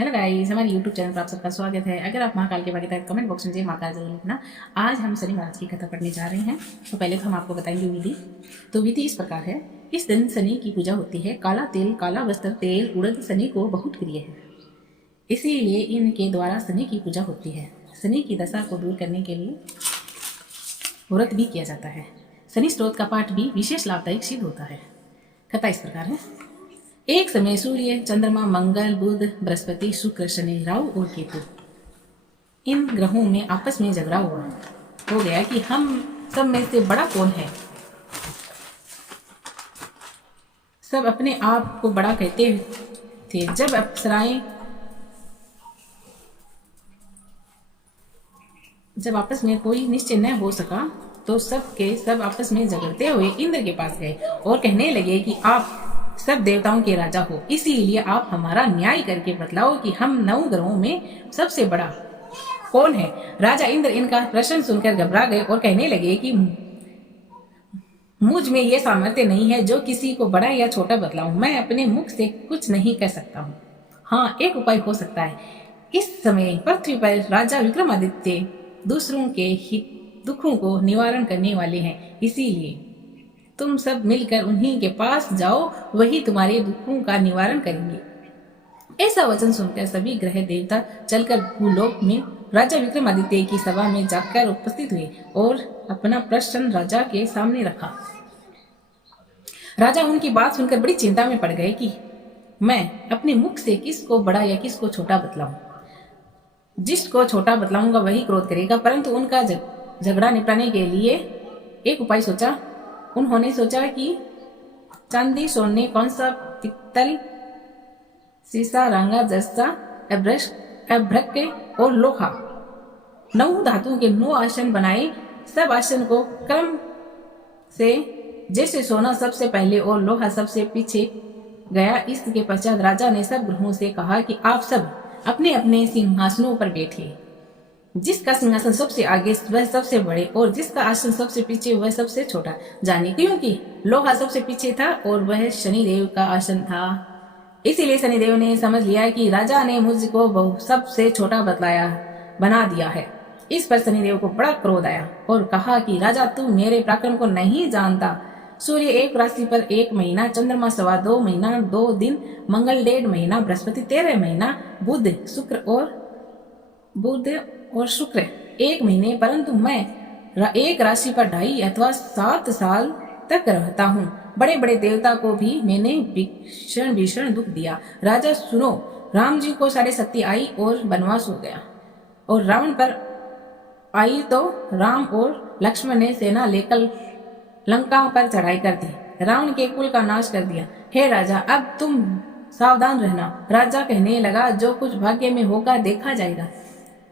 Hello guys, हमारे YouTube channel पर आप सबका स्वागत है। अगर आप महाकाल के बारे में कमेंट बॉक्स में जय महाकाल जरूर लिखना। आज हम शनि महाराज की कथा पढ़ने जा रहे हैं। तो पहले तो हम आपको बताएंगे विधि। तो विधि इस प्रकार है। इस दिन शनि की पूजा होती है। काला तिल, काला वस्त्र, तेल, उड़द शनि को बहुत प्रिय है, इसीलिए इनके द्वारा शनि की पूजा होती है। शनि की दशा को दूर करने के लिए व्रत भी किया जाता है। शनि स्त्रोत का पाठ भी विशेष लाभदायक सिद्ध होता है। कथा इस प्रकार है। एक समय सूर्य, चंद्रमा, मंगल, बुध, बृहस्पति, शुक्र, शनि, राहु और केतु इन ग्रहों में आपस में झगड़ा हो गया कि हम सब में से बड़ा कौन है। सब अपने आप को बड़ा कहते थे। जब आपस में कोई निश्चय न हो सका तो सब के सब आपस में झगड़ते हुए इंद्र के पास गए और कहने लगे कि आप सब देवताओं के राजा हो, इसीलिए आप हमारा न्याय करके बतलाओ कि हम 9 ग्रहों में सबसे बड़ा कौन है। राजा इंद्र इनका प्रश्न सुनकर घबरा गए और कहने लगे कि मुझ में यह सामर्थ्य नहीं है जो किसी को बड़ा या छोटा बतलाऊं। मैं अपने मुख से कुछ नहीं कह सकता हूँ। हाँ, एक उपाय हो सकता है। इस समय पृथ्वी पर राजा विक्रमादित्य दूसरों के हित दुखों को निवारण करने वाले हैं, इसीलिए तुम सब मिलकर उन्हीं के पास जाओ, वही तुम्हारे दुखों का निवारण करेंगे। ऐसा वचन सुनकर सभी ग्रह देवता चलकर भूलोक में राजा विक्रमादित्य की सभा में जाकर उपस्थित हुए और अपना प्रश्न राजा के सामने रखा। राजा उनकी बात सुनकर बड़ी चिंता में पड़ गए कि मैं अपने मुख से किसको बड़ा या किसको छोटा बतलाऊं। जिसको छोटा बतलाऊंगा वही क्रोध करेगा, परंतु उनका झगड़ा निपटाने के लिए एक उपाय सोचा। उन्होंने सोचा कि चांदी, सोने, कौन सा, पित्तल, सीसा, रंगा, जस्ता, अभ्रक और लोहा 9 धातुओं के 9 आसन बनाए। सब आसन को क्रम से, जैसे सोना सबसे पहले और लोहा सबसे पीछे गया। इसके पश्चात राजा ने सब ग्रहों से कहा कि आप सब अपने अपने सिंहासनों पर बैठे। जिसका सिंहासन सबसे आगे वह सबसे बड़े और जिसका आसन सबसे पीछे वह सबसे छोटा जाने, क्योंकि लोहा सबसे पीछे था और वह शनिदेव का आसन था। इसीलिए शनिदेव ने समझ लिया कि राजा ने मुझको सबसे छोटा बना दिया है। इस पर शनिदेव को बड़ा क्रोध आया और कहा कि राजा, तू मेरे पराक्रम को नहीं जानता। सूर्य एक राशि पर 1 महीना, चंद्रमा 2.25 महीना 2 दिन, मंगल 1.5 महीना, बृहस्पति 13 महीना, बुध और शुक्र 1 महीने, परंतु मैं एक राशि पर 2.5 अथवा 7 साल तक रहता हूँ। बड़े बड़े देवता को भी मैंने भीषण दुख दिया। राजा सुनो, राम जी को सारी शक्ति आई और वनवास हो गया और रावण पर आई, तो राम और लक्ष्मण ने सेना लेकर लंका पर चढ़ाई कर दी, रावण के कुल का नाश कर दिया। हे राजा, अब तुम सावधान रहना। राजा कहने लगा, जो कुछ भाग्य में होगा देखा जाएगा।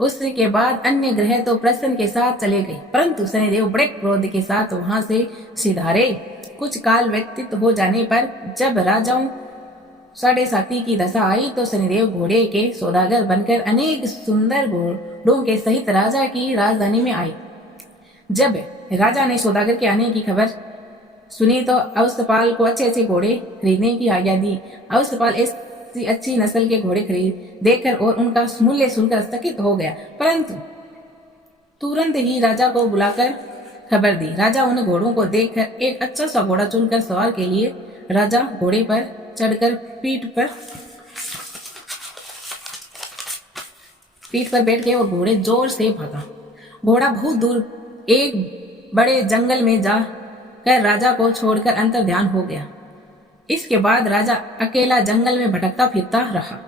उसके बाद अन्य ग्रह तो प्रसन्न के साथ चले गए, परंतु शनिदेव बड़े क्रोध के साथ वहां से सिधारे। कुछ काल व्यतीत हो जाने पर जब राजाओं 7.5 की दशा आई तो शनिदेव घोड़े के सौदागर बनकर अनेक सुंदर घोड़ों के सहित राजा की राजधानी में आए। जब राजा ने सौदागर के आने की खबर सुनी तो अवस्तपाल को अच्छे घोड़े खरीदने की आज्ञा दी। अवस्तपाल अच्छी नस्ल के घोड़े खरीद देखकर और उनका मूल्य सुनकर चकित हो गया, परंतु तुरंत ही राजा को बुलाकर खबर दी। राजा उन घोड़ों को देखकर एक अच्छा सा घोड़ा चुनकर सवार के लिए राजा घोड़े पर चढ़कर पीठ पर बैठ गए और घोड़े जोर से भागा। घोड़ा बहुत दूर एक बड़े जंगल में जाकर राजा को छोड़कर अंतर्ध्यान हो गया। इसके बाद राजा अकेला जंगल में भटकता फिरता रहा।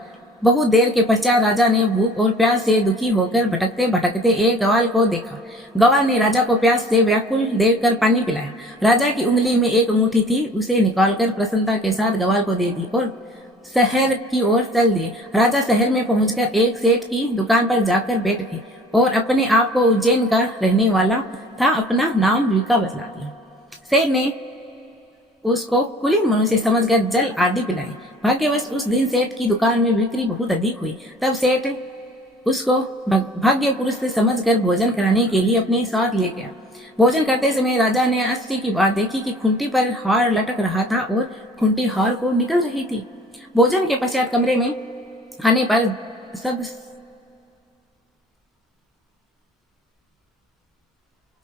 बहुत देर के पश्चात राजा ने भूख और प्यास से दुखी होकर भटकते भटकते एक ग्वाल को देखा। ग्वाल ने राजा को प्यास से व्याकुल देखकर पानी पिलाया। राजा की उंगली में एक अंगूठी थी, उसे निकालकर प्रसन्नता के साथ ग्वाल को दे दी और शहर की ओर चल दिए। राजा शहर में पहुंचकर एक सेठ की दुकान पर जाकर बैठ गए और अपने आप को उज्जैन का रहने वाला था, अपना नाम विका बतला दिया। सेठ ने उसको कुलीन मनुष्य समझकर जल आदि पिलाए। भाग्यवश उस दिन सेठ की दुकान में बिक्री बहुत अधिक हुई। तब सेठ उसको भाग्य पुरुष से समझकर भोजन कराने के लिए अपने साथ ले गया। भोजन करते समय राजा ने आश्चर्य की बात देखी कि खूंटी पर हार लटक रहा था और खूंटी हार को निकल रही थी। भोजन के पश्चात कमरे में आने पर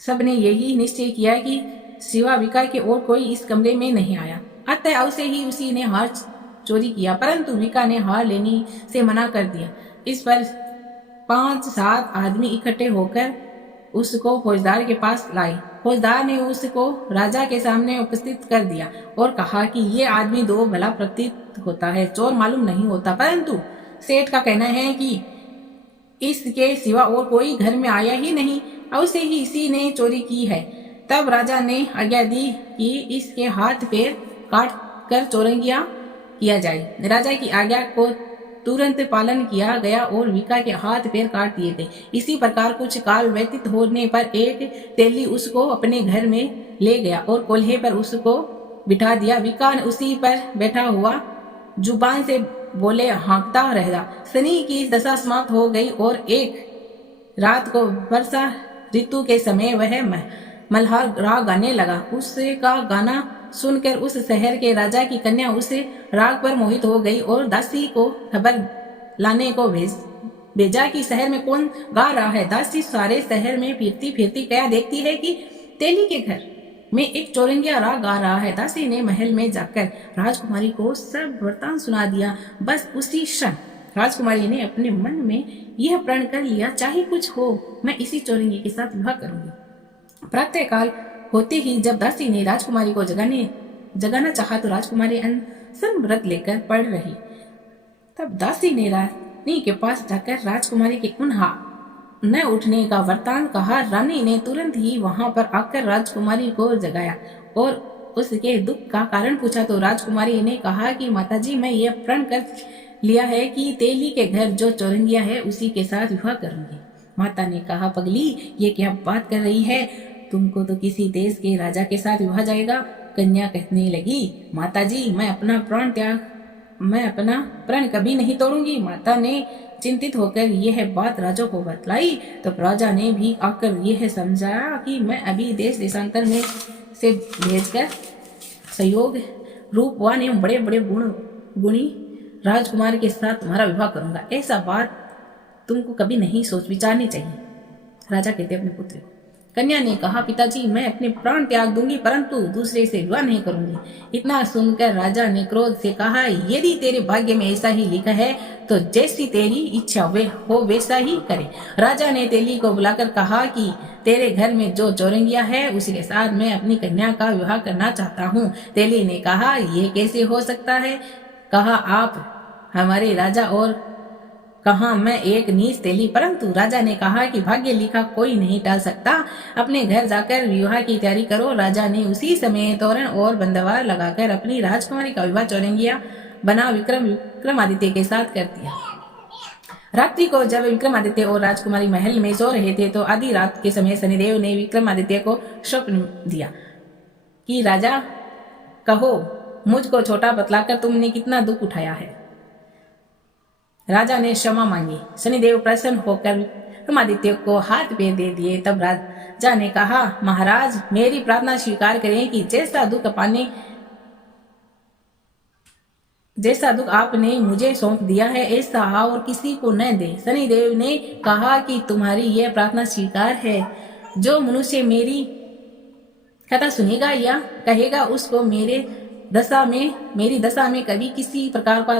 सबने यही निश्चय किया कि सिवा विका के और कोई इस कमरे में नहीं आया। अतः अवश्य ही उसी ने हार चोरी किया, परंतु विका ने हार लेने से मना कर दिया। इस पर 5-7 आदमी इकट्ठे होकर उसको फौजदार के पास लाए। फौजदार ने उसको राजा के सामने उपस्थित कर दिया और कहा कि ये आदमी दो भला प्रतीत होता है, चोर मालूम नहीं होता, परंतु सेठ का कहना है कि इसके सिवा और कोई घर में आया ही नहीं, अवश्य ही इसी ने चोरी की है। तब राजा ने आज्ञा दी कि इसके हाथ पैर काट कर चौरंगिया किया जाए। राजा की आज्ञा को तुरंत पालन किया गया और विका के हाथ पैर काट दिए गए। इसी प्रकार कुछ काल व्यतीत होने पर एक तेली उसको अपने घर में ले गया और कोल्हे पर उसको बिठा दिया। विका उसी पर बैठा हुआ जुबान से बोले हाँकता रहा। शनि की दशा समाप्त हो गई और एक रात को वर्षा ऋतु के समय वह मल्हार राग गाने लगा। उसका गाना सुनकर उस शहर के राजा की कन्या उस राग पर मोहित हो गई और दासी को खबर लाने को भेजा कि शहर में कौन गा रहा है। दासी सारे शहर में फिरती फिरती क्या देखती है कि तेली के घर में एक चौरंगिया राग गा रहा है। दासी ने महल में जाकर राजकुमारी को सब वृतांत सुना दिया। बस उसी क्षण राजकुमारी ने अपने मन में यह प्रण कर लिया, चाहे कुछ हो मैं इसी चौरंगी के साथ विवाह करूंगी। प्रातः काल होते ही जब दासी ने राजकुमारी को जगाना चाहा तो राजकुमारी अनशन व्रत लेकर पड़ रही। तब दासी ने रानी के पास जाकर राजकुमारी के न उठने का वृतांत कहा। रानी ने तुरंत ही वहां पर आकर राजकुमारी को जगाया और उसके दुख का कारण पूछा तो राजकुमारी ने कहा कि माताजी मैं ये प्रण कर लिया है कि तेली के घर जो चौरंगिया है उसी के साथ विवाह करूंगी। माता ने कहा पगली ये क्या बात कर रही है, तुमको तो किसी देश के राजा के साथ विवाह जाएगा। कन्या कहने लगी माताजी मैं अपना प्रण कभी नहीं तोड़ूंगी। माता ने चिंतित होकर यह बात राजा को बतलाई तो राजा ने भी आकर यह समझाया कि मैं अभी देश देशांतर में से भेजकर सहयोग रूपवान एवं बड़े बड़े गुणी राजकुमार के साथ तुम्हारा विवाह करूंगा। ऐसा बात तुमको कभी नहीं सोच विचारनी चाहिए। राजा कहते अपने पुत्र को। कन्या ने कहा पिताजी मैं अपने प्राण त्याग दूंगी परंतु दूसरे से विवाह नहीं करूंगी। इतना सुनकर राजा ने क्रोध से कहा यदि तेरे भाग्य में ऐसा ही लिखा है तो जैसी तेरी इच्छा हो वैसा ही करे। राजा ने तेली को बुलाकर कहा कि तेरे घर में जो चौरंगिया है उसके साथ मैं अपनी कन्या का विवाह करना चाहता हूँ। तेली ने कहा यह कैसे हो सकता है। कहा आप हमारे राजा और कहा मैं एक नीच तेली। परंतु राजा ने कहा कि भाग्य लिखा कोई नहीं टाल सकता, अपने घर जाकर विवाह की तैयारी करो। राजा ने उसी समय तोरण और बंदवार लगाकर अपनी राजकुमारी का विवाह चौरंगिया बना विक्रमादित्य के साथ कर दिया। रात्रि को जब विक्रमादित्य और राजकुमारी महल में सो रहे थे तो आधी रात के समय शनिदेव ने विक्रमादित्य को स्वप्न दिया कि राजा कहो मुझको छोटा बतलाकर तुमने कितना दुख उठाया है। राजा ने क्षमा मांगी। शनिदेव प्रसन्न होकर विक्रमादित्य को हाथ पैर दे दिए। तब राजा ने कहा महाराज मेरी प्रार्थना स्वीकार करें कि जैसा दुख आपने मुझे सौंप दिया है ऐसा और किसी को न दे। शनिदेव ने कहा कि तुम्हारी यह प्रार्थना स्वीकार है। जो मनुष्य मेरी कथा सुनेगा या कहेगा उसको मेरी दशा में कभी किसी प्रकार का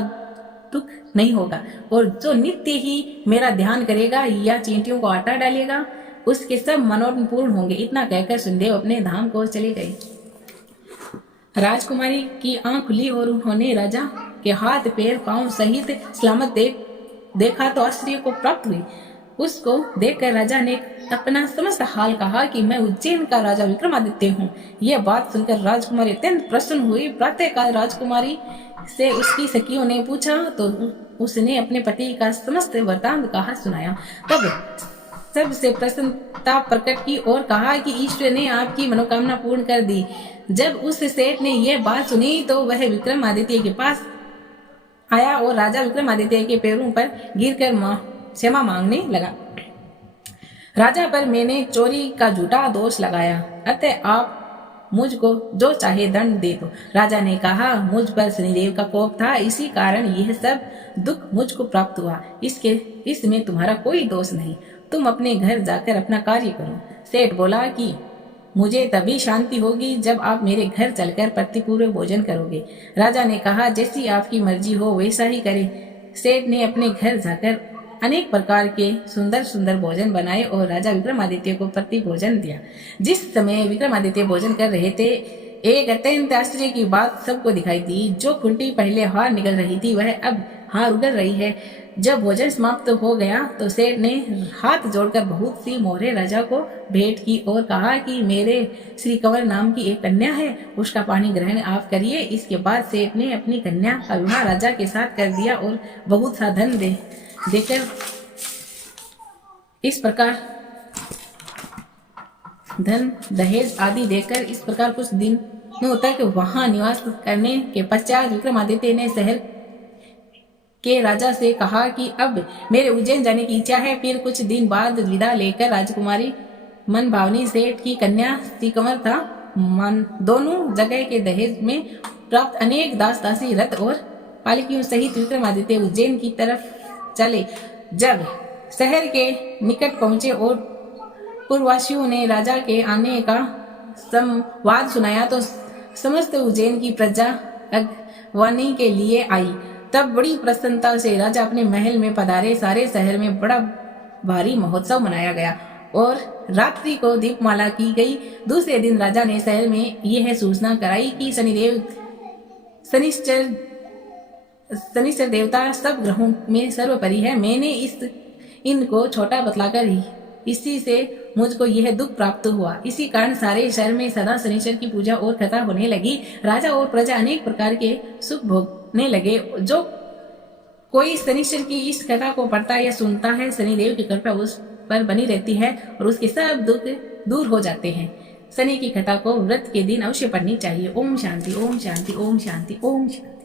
दुख नहीं होगा और जो नित्य ही मेरा ध्यान करेगा या चींटियों को आटा डालेगा उसके सब मनोरथ पूर्ण होंगे। इतना कहकर सुनदेव अपने धाम को चले गए। राजकुमारी की आंख खुली और उन्होंने राजा के हाथ पैर पांव सहित सलामत देखा तो आश्चर्य को प्राप्त हुई। उसको देखकर राजा ने अपना समस्त हाल कहा कि मैं उज्जैन का राजा विक्रमादित्य हूँ। यह बात सुनकर राजकुमारी अत्यंत प्रसन्न हुई। प्रातःकाल राजकुमारी से उसकी सखियों ने पूछा तो उसने अपने पति का समस्त वृतांत कहा सुनाया। तब सबसे प्रसन्नता प्रकट की और कहा कि ईश्वर ने आपकी मनोकामना पूर्ण कर दी। जब उस सेठ ने यह बात सुनी तो वह विक्रमादित्य के पास आया और राजा विक्रमादित्य के पैरों पर गिरकर क्षमा मांगने लगा। राजा पर मैंने चोरी का झूठा दोष लगाया, अतः आप मुझको जो चाहे दंड दे दो। राजा ने कहा, मुझ पर शनिदेव का कोप था, इसी कारण यह सब दुख मुझको प्राप्त हुआ। इसमें तुम्हारा कोई दोष नहीं। तुम अपने घर जाकर अपना कार्य करो। सेठ बोला कि मुझे तभी शांति होगी जब आप मेरे घर चलकर प्रतिपूर्व भोजन करोगे। राजा ने कहा, जैसी आपकी मर्जी हो वैसा ही करे। सेठ ने अपने घर जाकर अनेक प्रकार के सुंदर सुंदर भोजन बनाए और राजा विक्रमादित्य को प्रति भोजन दिया। जिस समय विक्रमादित्य भोजन कर रहे थे, एक अत्यंत आश्चर्य की बात सबको दिखाई दी। जो खुंटी पहले हार निकल रही थी, वह अब हार उगल रही है। जब भोजन समाप्त हो गया तो सेठ ने हाथ जोड़कर बहुत सी मोहरें राजा को भेंट की और कहा कि मेरे श्री कंवर नाम की एक कन्या है, उसका पानी ग्रहण आप करिए। इसके बाद सेठ ने अपनी कन्या का विवाह राजा के साथ कर दिया और बहुत सा धन देकर इस प्रकार धन दहेज आदि देकर इस प्रकार कुछ दिनों तक वहां निवास करने के पश्चात विक्रमादित्य ने शहर के राजा से कहा कि अब मेरे उज्जैन जाने की इच्छा है। फिर कुछ दिन बाद विदा लेकर राजकुमारी मन भावनी सेठ की कन्या श्री कंवर था दोनों जगह के दहेज में प्राप्त अनेक दास दासी रथ और पालकियों सहित विक्रमादित्य उज्जैन की तरफ चले। जब शहर के निकट पहुंचे और पूर्ववासियों ने राजा के आने का संवाद सुनाया तो समस्त उज्जैन की प्रजा अगवानी के लिए आई। तब बड़ी प्रसन्नता से राजा अपने महल में पधारे। सारे शहर में बड़ा भारी महोत्सव मनाया गया और रात्रि को दीपमाला की गई। दूसरे दिन राजा ने शहर में यह सूचना कराई कि शनिश्चर देवता सब ग्रहों में सर्वोपरि है। मैंने इनको छोटा बतलाकर इसी से मुझको यह दुख प्राप्त हुआ। इसी कारण सारे शहर में सदा शनिश्चर की पूजा और कथा होने लगी। राजा और प्रजा अनेक प्रकार के सुख भोगने लगे। जो कोई शनिश्चर की इस कथा को पढ़ता या सुनता है, शनिदेव की कृपा उस पर बनी रहती है और उसके सब दुख दूर हो जाते हैं। शनि की कथा को व्रत के दिन अवश्य पढ़नी चाहिए। ओम शांति, ओम शांति, ओम शांति, ओम शांति।